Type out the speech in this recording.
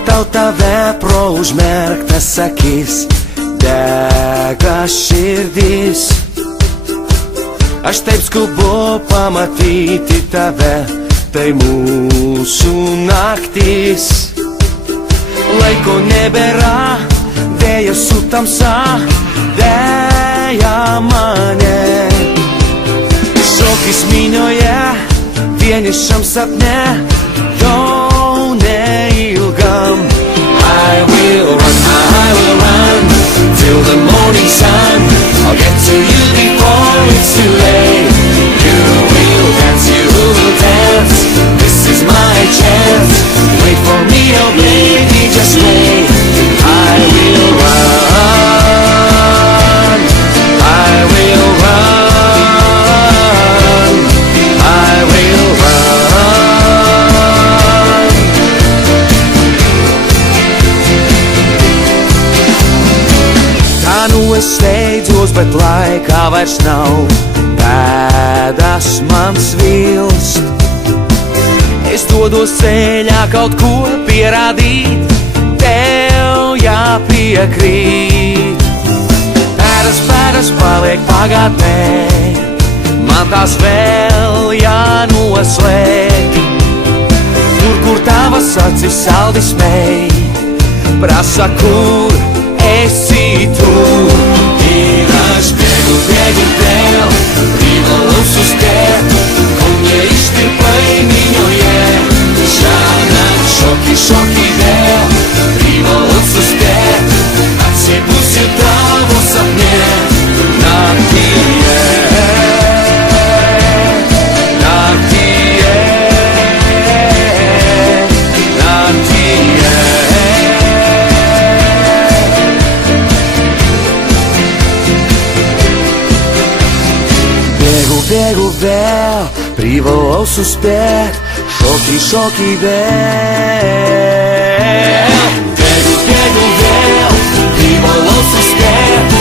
Matau tave pro užmerktas akis, dega širdis. Aš taip skubu pamatyti tave, tai mūsų naktis. Laiko nebėra, dėja su tamsa, dėja mane. Šokis minioje, vienišam sapne, jau neilgam. I will run, till the morning sun. I'll get to you before it's too late. You will dance, this is my chance. Wait for me, oh baby, just wait. I will run, I will run, I will run. Tā nu es steidzos, bet laikā vairs nav, pēdas man svilst. Es dodos ceļā kaut ko pierādīt, tev jāpiekrīt. Pēdas paliek pagātnē, man tās vēl jānoslēg. Kur tavas acis saldi smēj, prasa, kur esi tu. Ir aš bēgu vēl, privalos uz tevi, ko neiztirpai minioje. Šiandien šoki vēl, privalos uz tevi, atsiebusi tavo sapne. Naktyje, naktyje, naktyje. Bėgu vēl, privalau suspėt, šoki vēl. Bėgu vēl, privalau suspėt,